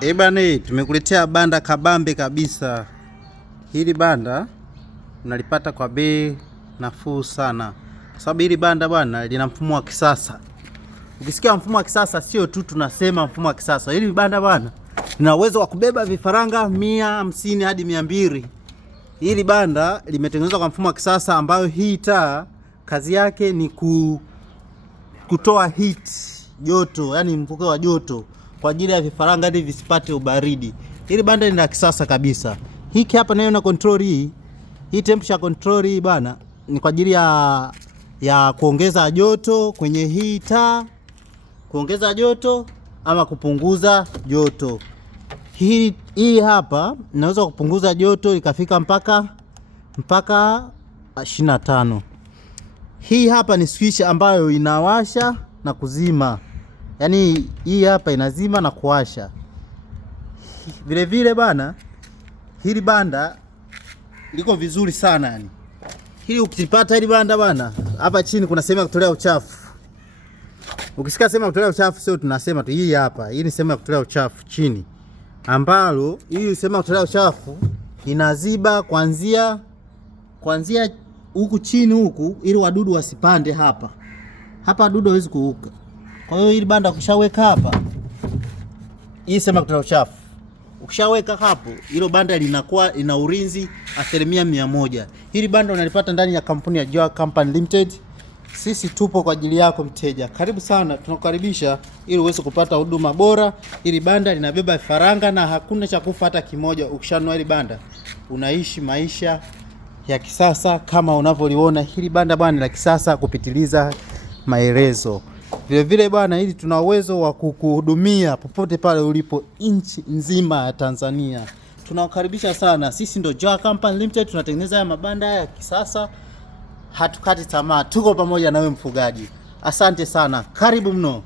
Bana, tumekuletea banda kabambe kabisa. Hili banda unalipata kwa bei nafuu sana, sababu hili banda bwana lina mfumo wa kisasa. Ukisikia mfumo wa kisasa, sio tu tunasema mfumo wa kisasa. Hili banda bwana lina uwezo wa kubeba vifaranga 150 hadi 200. Hili banda limetengenezwa kwa mfumo wa kisasa, ambayo hii taa kazi yake ni kutoa heat, joto, yani mvuke wa joto kwa ajili ya vifaranga hadi visipate ubaridi. Hili banda ni la kisasa kabisa. Hiki hapa nayo na control hii temperature control hii bana ni kwa ajili ya kuongeza joto kwenye hii taa, kuongeza joto ama kupunguza joto. Hii hapa inaweza kupunguza joto ikafika mpaka 25. Hii hapa ni switch ambayo inawasha na kuzima. Yaani hii hapa inazima na kuwasha. Vile vile bana, hili banda liko vizuri sana yani. Hili ukipata hili banda bana, hapa chini kuna sehemu ya kutolea uchafu. Ukisikia sehemu ya kutolea uchafu, sio tunasema tu hii hapa. Hii ni sehemu ya kutolea uchafu chini, ambalo hii sehemu ya kutolea uchafu inaziba kuanzia huku chini huku, ili wadudu wasipande hapa. Hapa wadudu hawezi kuruka. Kwa hiyo hili banda ukishaweka hapa, hii sema kutoa uchafu, ukishaweka hapo, hilo banda linakuwa ina ulinzi 100%. Hili banda unalipata ndani ya kampuni ya Joa Company Limited. Sisi tupo kwa ajili yako mteja. Karibu sana, tunakukaribisha ili uweze kupata huduma bora. Hili banda linabeba vifaranga na hakuna cha kufa hata kimoja. Ukishanunua hili banda, unaishi maisha ya kisasa kama unavyoliona. Hili banda bwana la kisasa kupitiliza maelezo. Vile vile bwana, hili tuna uwezo wa kukuhudumia popote pale ulipo nchi nzima ya Tanzania. Tunawakaribisha sana. Sisi ndo Joa Company Limited, tunatengeneza haya mabanda ya kisasa. Hatukati tamaa, tuko pamoja na wewe mfugaji. Asante sana, karibu mno.